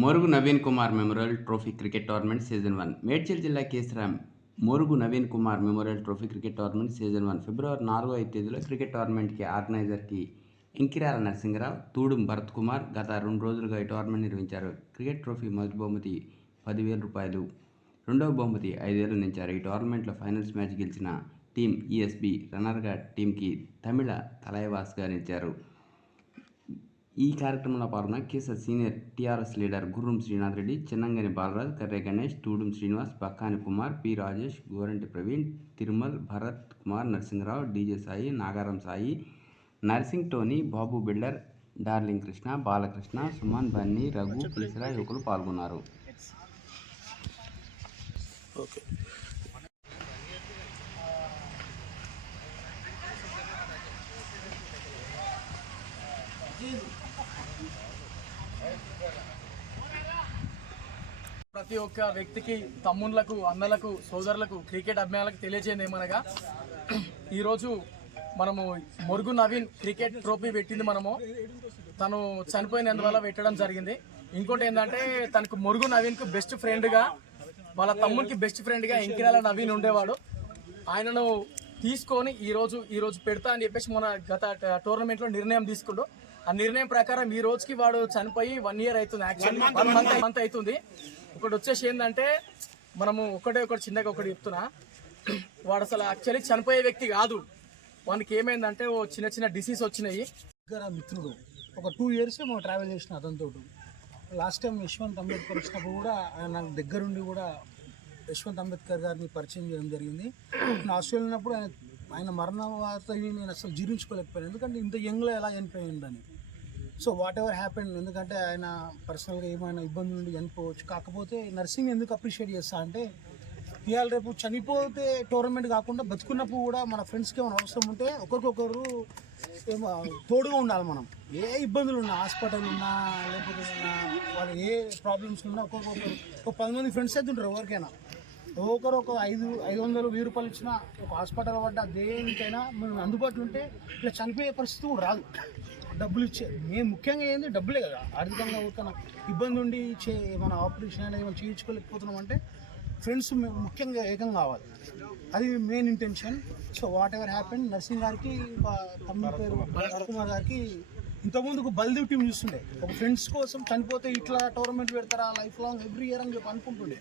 Morugu Naveen Kumar memorial trophy cricket tournament season one. Medchal జిల్లా Kesaram Morugu Naveen Kumar memorial trophy cricket tournament season one. ఫిబ్రవరి నాలుగో తేదీలో cricket టోర్నమెంట్కి ఆర్గనైజర్కి ఇంకిరాల నరసింహరావు తూడుం భరత్ కుమార్ గత రెండు రోజులుగా ఈ టోర్నమెంట్ నిర్వహించారు. క్రికెట్ ట్రోఫీ మొదటి బహుమతి పదివేల రూపాయలు రెండవ బహుమతి ఐదేళ్ళు నిలిచారు. ఈ టోర్నమెంట్లో ఫైనల్స్ మ్యాచ్ గెలిచిన టీం ఈఎస్బి రన్నర్గా టీంకి తమిళ తలైవాస్గా నిలిచారు. ఈ కార్యక్రమంలో పాల్గొన్న kesar senior TRS leader Gurram Srinath Reddy Chinnangani Balraj Karre Ganesh Thudum Srinivas Bakkani Kumar P Rajesh Goranti Praveen Tirumal Bharat Kumar Narasimharao DJ Sai Nagaram Sai Narsing Tony Babu builder darling Krishna Balakrishna Suman Bunny Raghu పులిసరా యువకులు పాల్గొన్నారు. Okay. ప్రతి ఒక్క వ్యక్తికి తమ్ముళ్ళకు అన్నలకు సోదరులకు cricket అభిమానులకు తెలియజేయండి ఏమనగా ఈరోజు మనము మొరుగు నవీన్ క్రికెట్ ట్రోఫీ పెట్టింది మనము. తను చనిపోయినందువల్ల పెట్టడం జరిగింది. ఇంకోటి ఏంటంటే తనకు మురుగు నవీన్కు బెస్ట్ ఫ్రెండ్గా వాళ్ళ తమ్మునికి బెస్ట్ ఫ్రెండ్గా ఎంకిరాల నవీన్ ఉండేవాడు. ఆయనను తీసుకొని ఈరోజు ఈరోజు పెడతా అని చెప్పేసి మన గత టోర్నమెంట్లో నిర్ణయం తీసుకుంటూ ఆ నిర్ణయం ప్రకారం ఈ రోజుకి వాడు చనిపోయి వన్ ఇయర్ అవుతుంది యాక్చువల్లీ వన్ మంత్ మంత్ అవుతుంది. ఒకటి వచ్చేసి ఏంటంటే మనము ఒకటే ఒకటి చిన్నగా ఒకటి చెప్తున్నా. వాడు అసలు యాక్చువల్లీ చనిపోయే వ్యక్తి కాదు. వానికి ఏమైందంటే ఓ చిన్న చిన్న డిసీజ్ వచ్చినాయి. దగ్గర మిత్రుడు ఒక టూ ఇయర్స్ మేము ట్రావెల్ చేసిన అతనితో లాస్ట్ టైం యశ్వంత్ అంబేద్కర్ వచ్చినప్పుడు కూడా ఆయన నాకు దగ్గరుండి కూడా యశ్వంత్ అంబేద్కర్ గారిని పరిచయం చేయడం జరిగింది. నేను ఆస్ట్రేలియా ఉన్నప్పుడు ఆయన ఆయన మరణ వార్తని నేను అసలు జీర్ణించుకోలేకపోయాను. ఎందుకంటే ఇంత యంగ్లో ఎలా చనిపోయిందని సో వాట్ ఎవర్ హ్యాపెన్ ఎందుకంటే ఆయన పర్సనల్గా ఏమైనా ఇబ్బంది నుండి చనిపోవచ్చు. కాకపోతే నర్సింగ్ ఎందుకు అప్రిషియేట్ చేస్తా అంటే ఇవాళ రేపు చనిపోతే టోర్నమెంట్ కాకుండా బతుకున్నప్పుడు కూడా మన ఫ్రెండ్స్కి ఏమైనా అవసరం ఉంటే ఒకరికొకరు ఏమో తోడుగా ఉండాలి మనం. ఏ ఇబ్బందులు ఉన్నా హాస్పిటల్ ఉన్నా లేకపోతే వాళ్ళు ఏ ప్రాబ్లమ్స్ ఉన్నా ఒక్కొక్కరు ఒక పది మంది ఫ్రెండ్స్ అయితే ఉంటారు ఎవరికైనా. ఒకరు ఒక ఐదు ఐదు వందలు వెయ్యి రూపాయలు ఇచ్చిన ఒక హాస్పిటల్ పడ్డ దేనికైనా మనం అందుబాటులో ఉంటే ఇట్లా చనిపోయే పరిస్థితి కూడా రాదు. డబ్బులు ఇచ్చే మేము ముఖ్యంగా ఏంది? డబ్బులే కదా. ఆర్థికంగా ఒక ఇబ్బంది ఉండి చే మన ఆపరేషన్ అనేది మనం చేయించుకోలేకపోతున్నాం అంటే ఫ్రెండ్స్ ముఖ్యంగా ఏకం కావాలి. అది main intention so whatever happen Narsing గారికి మా పేరు కుమార్ గారికి ఇంతకుముందుకు బల్దీవ్ టీం చూస్తుండే. ఒక ఫ్రెండ్స్ కోసం చనిపోతే ఇట్లా టోర్నమెంట్ పెడతారా లైఫ్ లాంగ్ ఎవ్రీ ఇయర్ అని చెప్పి అనుకుంటుండే.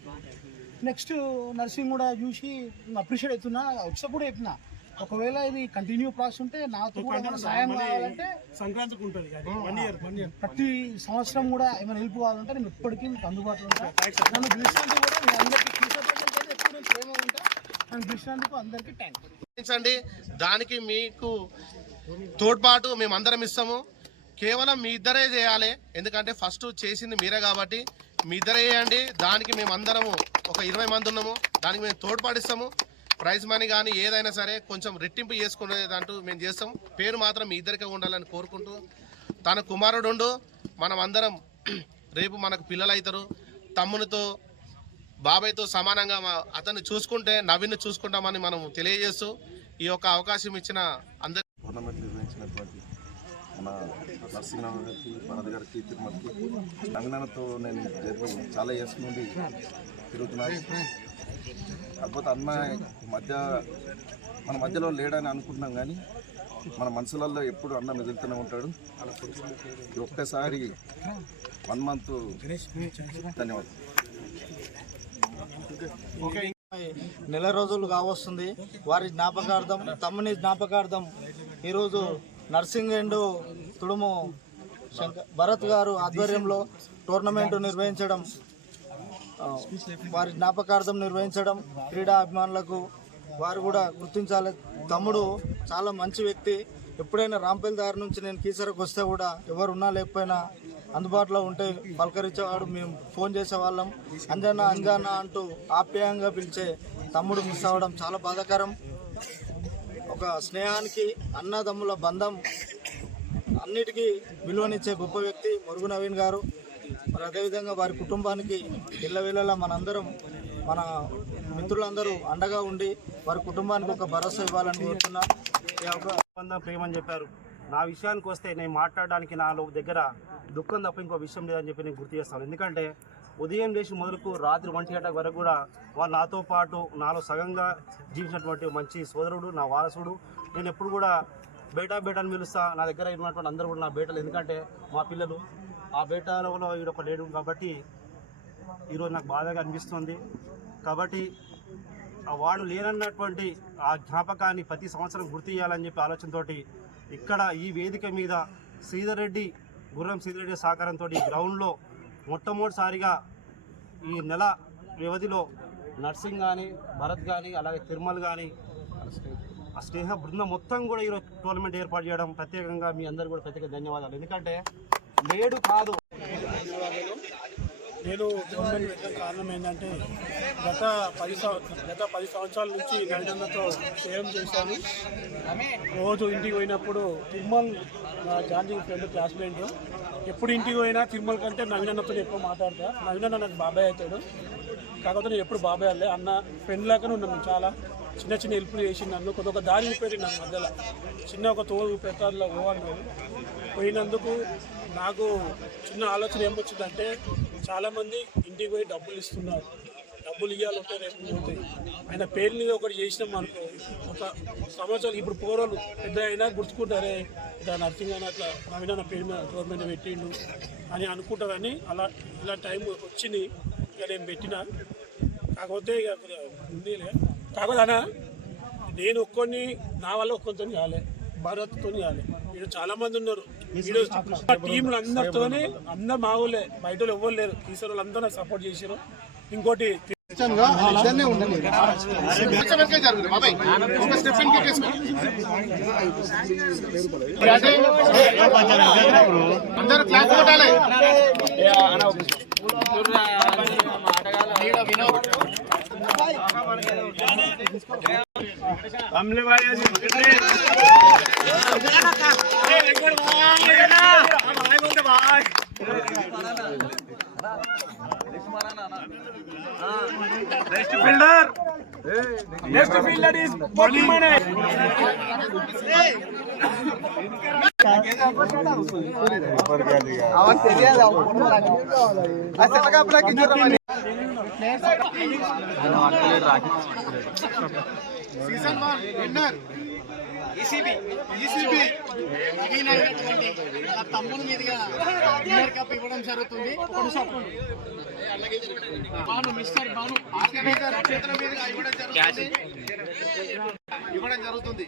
నెక్స్ట్ నర్సింగ్ కూడా చూసి అప్రిషియేట్ అవుతున్నా వచ్చినప్పుడు చెప్పినా. ఒకవేళ ఇది కంటిన్యూ ప్రాసెస్ ఉంటే నాకు కూడా సాయం కావాలంటే సంక్రాంతికి ఉంటుంది వన్ ఇయర్ వన్ ఇయర్ ప్రతి సంవత్సరం కూడా ఏమైనా హెల్ప్ కావాలంటే నేను ఎప్పటికీ మీకు అందుబాటులో ఉంటాను నన్ను పిలిచినందుకు కూడా నేను అందరికీ ఎప్పుడు నేను ప్రేమ ఉంటా. నన్ను పిలిచినందుకు అందరికీ థ్యాంక్ అండి దానికి మీకు తోడ్పాటు మేమందరం ఇస్తాము. కేవలం మీ ఇద్దరే చేయాలి. ఎందుకంటే ఫస్ట్ చేసింది మీరే కాబట్టి మీ ఇద్దరే చేయండి. దానికి మేము అందరము ఒక ఇరవై మంది ఉన్నాము. దానికి మేము తోడ్పాటిస్తాము ప్రైజ్ మనీ కానీ ఏదైనా సరే కొంచెం రెట్టింపు చేసుకునేదంటూ మేము చేస్తాం. పేరు మాత్రం మీ ఇద్దరికే ఉండాలని కోరుకుంటూ తన కుమారుడు ఉండు మనం అందరం రేపు మనకు పిల్లలు అవుతారు తమ్మునితో బాబాయ్తో సమానంగా అతన్ని చూసుకుంటే నవీన్ చూసుకుంటామని మనం తెలియజేస్తూ ఈ యొక్క అవకాశం ఇచ్చిన అందరి మన నరసింహరావు గారికి భరత్ గారికి తిరుమలకి రంగనాథతో నేను చాలా ఇయర్స్ నుండి తిరుగుతున్నాను. కాకపోతే అన్న మధ్య మన మధ్యలో లేడని అనుకుంటున్నాం కానీ మన మనసులలో ఎప్పుడు అన్న మెదులుతూనే ఉంటాడు. ఒక్కసారి వన్ మంత్ ధన్యవాదాలు. నెల రోజులు కావస్తుంది. వారి జ్ఞాపకార్థం తమ్ముని జ్ఞాపకార్థం ఈరోజు నర్సింగ్ అండ్ తుడుము భరత్ గారు ఆధ్వర్యంలో టోర్నమెంట్ నిర్వహించడం వారి జ్ఞాపకార్థం నిర్వహించడం క్రీడా అభిమానులకు వారు కూడా గుర్తించాలి. తమ్ముడు చాలా మంచి వ్యక్తి. ఎప్పుడైనా రాంపేల్ దారి నుంచి నేను కీసరకు వస్తే కూడా ఎవరు ఉన్నా లేకపోయినా అందుబాటులో ఉంటే పలకరించేవాడు మేము ఫోన్ చేసేవాళ్ళం. అంజనా అంజనా అంటూ ఆప్యాయంగా పిలిచే తమ్ముడు మిస్ అవ్వడం చాలా బాధాకరం. ఒక స్నేహానికి అన్నదమ్ముల బంధం అన్నిటికీ విలువనిచ్చే గొప్ప వ్యక్తి మురుగు నవీన్ గారు. మరి అదేవిధంగా వారి కుటుంబానికి ఇళ్ళవేళలా మనందరం మన మిత్రులందరూ అండగా ఉండి వారి కుటుంబానికి ఒక భరోసా ఇవ్వాలని కోరుతున్నా. ఈ అవకా- ప్రేమ అని చెప్పారు. నా విషయానికి వస్తే నేను మాట్లాడడానికి నాలో దగ్గర దుఃఖం తప్ప ఇంకో విషయం లేదని చెప్పి నేను గుర్తు చేస్తాను. ఎందుకంటే ఉదయం లేచి మొదలుకు రాత్రి ఒంటి గంట వరకు కూడా వాళ్ళు నాతో పాటు నాలో సగంగా జీవించినటువంటి మంచి సోదరుడు నా వారసుడు. నేను ఎప్పుడు కూడా బేటా బేటా అని పిలుస్తా నా దగ్గర ఉన్నటువంటి అందరూ కూడా నా బేటలు. ఎందుకంటే మా పిల్లలు ఆ బేటాలో ఈడొక లేడు కాబట్టి ఈరోజు నాకు బాధగా అనిపిస్తుంది. కాబట్టి వాడు లేనన్నటువంటి ఆ జ్ఞాపకాన్ని ప్రతి సంవత్సరం గుర్తు చేయాలని చెప్పి ఆలోచనతో ఇక్కడ ఈ వేదిక మీద శ్రీధర్ రెడ్డి గుర్రం శ్రీధర్ రెడ్డి సహకారంతో ఈ గ్రౌండ్లో మొట్టమొదటిసారిగా ఈ నెల వ్యవధిలో నర్సింగ్ కానీ భరత్ కానీ అలాగే తిరుమల్ కానీ ఆ స్నేహ బృందం మొత్తం కూడా ఈరోజు టోర్నమెంట్ ఏర్పాటు చేయడం ప్రత్యేకంగా మీ అందరు కూడా ప్రత్యేక ధన్యవాదాలు. ఎందుకంటే లేడు కాదు. నేను గవర్నమెంట్ పెట్టడం కారణం ఏంటంటే గత పది గత పది సంవత్సరాల నుంచి నైనన్నతో సేవం చేశాను. రోజు ఇంటికి పోయినప్పుడు తిరుమల్ నా గాంధీ ఫ్రెండ్ క్లాస్మేట్ ఎప్పుడు ఇంటికి పోయినా తిరుమల కంటే నవీనన్నతో ఎక్కువ మాట్లాడతా. నవీనన్న నాకు బాబాయ్ అవుతాడు. కాకపోతే నేను ఎప్పుడు బాబాయ్ అల్లే అన్న ఫ్రెండ్ లాగానే ఉన్నాను చాలా. చిన్న చిన్న హెల్ప్లు చేసి నన్ను కొద్ది ఒక దారి చూపేది నాకు మధ్యలో. చిన్న ఒక తోడు పెట్టాలో పోవన్నాడు పోయినందుకు నాకు చిన్న ఆలోచన ఏమొచ్చిందంటే చాలామంది ఇంటికి పోయి డబ్బులు ఇస్తున్నారు. డబ్బులు ఇవ్వాలంటే రేపు పోతాయి ఆయన పేరు మీద ఒకటి చేసినాం అనుకో. ఒక సంవత్సరాలు ఇప్పుడు పోరోలు పెద్ద అయినా గుర్తుకుంటారే ఇట్లా నర్సింగ్ అని అట్లా నవీన నా పేరు మీద గవర్నమెంట్ పెట్టిండు అని అనుకుంటారని అలా ఇలా టైం వచ్చింది. ఇక నేను పెట్టిన. కాకపోతే ఇక కొద్దిగా ఉందిలే. కాకపోతే అన్న నేను ఒక్కొని నా వల్ల ఒక్కొంతో కాలే భారత్తో కాలే. ఇక్కడ చాలా మంది ఉన్నారు టీంలు అందరితోనే అందరు మా ఊళ్ళే బయట వాళ్ళు ఎవ్వరు లేరు. తీసిన వాళ్ళు అందరూ నాకు సపోర్ట్ చేశారు ఇంకోటి కొంచెం వెనకే జరుగుతుంది బాబాయ్ ఒక స్టెప్ వెనకే తీసుకో. అందరూ క్లాస్ కొట్టాలి season one winner ECB ECB వాళ్ళ తమ్ముని మీదుగా విన్నర్ కప్ ఇవ్వడం జరుగుతుంది. బాను మిస్టర్ బాను ఆర్గనైజర్ చేతుల మీదుగా ఇవ్వడం జరుగుతుంది. ఇవ్వడం జరుగుతుంది.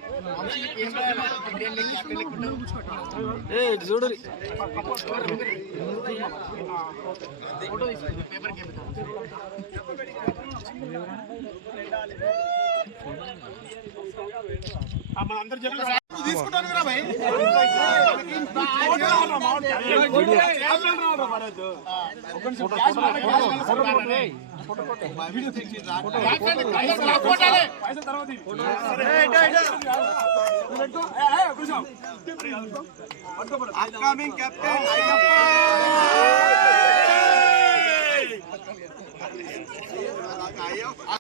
ఫోటో తీసుకుంది పేపర్ తీసుకుంటాను కదా భయ్ అప్కమింగ్ కెప్టెన్